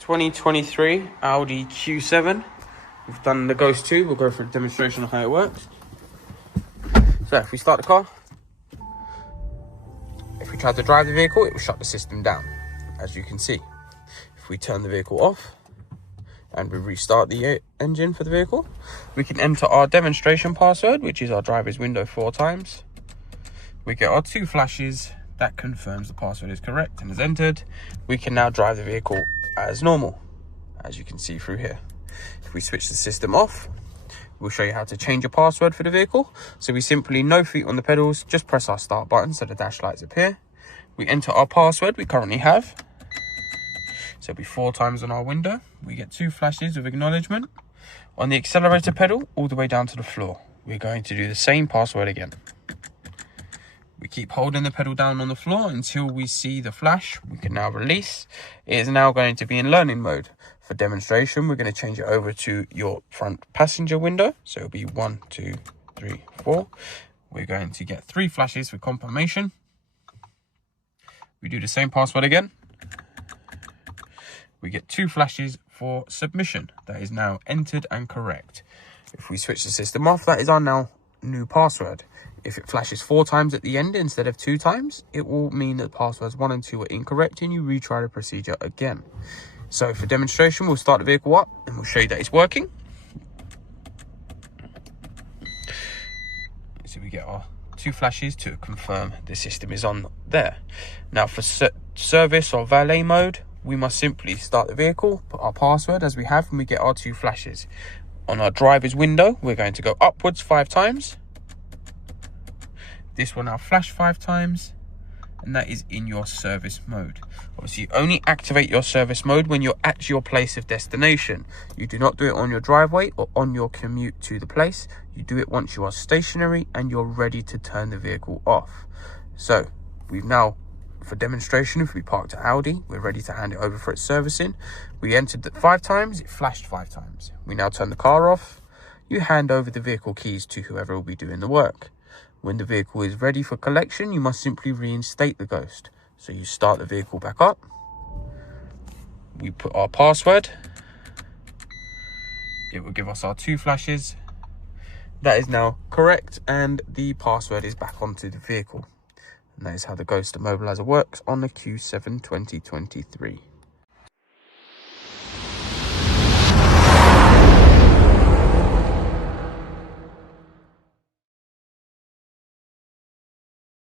2023 Audi Q7. We've done the Ghost 2. We'll go for a demonstration of how it works. So if we start the car, if we try to drive the vehicle, it will shut the system down, as you can see. If we turn the vehicle off and we restart the engine for the vehicle, we can enter our demonstration password, which is our driver's window 4 times. We get our 2 flashes that confirms the password is correct and is entered. We can now drive the vehicle as normal, as you can see through here. If we switch the system off, we'll show you how to change a password for the vehicle. So we simply, no feet on the pedals, just press our start button so the dash lights appear. We enter our password we currently have. So it'll be 4 times on our window. We get 2 flashes of acknowledgement. On the accelerator pedal, all the way down to the floor, we're going to do the same password again. We keep holding the pedal down on the floor until we see the flash. We can now release. It is now going to be in learning mode. For demonstration, we're going to change it over to your front passenger window. So it'll be 1, 2, 3, 4. We're going to get 3 flashes for confirmation. We do the same password again. We get 2 flashes for submission. That is now entered and correct. If we switch the system off, that is our now new password. If it flashes 4 times at the end instead of 2 times, it will mean that passwords 1 and 2 are incorrect and you retry the procedure again. So for demonstration, we'll start the vehicle up and we'll show you that it's working. So we get our 2 flashes to confirm the system is on there. Now for service or valet mode, we must simply start the vehicle, put our password as we have, and we get our 2 flashes. On our driver's window, we're going to go upwards 5 times. This will now flash 5 times, and that is in your service mode. Obviously, you only activate your service mode when you're at your place of destination. You do not do it on your driveway or on your commute to the place. You do it once you are stationary and you're ready to turn the vehicle off. So we've now, for demonstration, if we parked at Audi, we're ready to hand it over for its servicing. We entered it 5 times, it flashed 5 times. We now turn the car off. You hand over the vehicle keys to whoever will be doing the work. When the vehicle is ready for collection, you must simply reinstate the Ghost. So you start the vehicle back up. We put our password. It will give us our 2 flashes. That is now correct, and the password is back onto the vehicle. And that is how the Ghost Immobiliser works on the Q7 2023.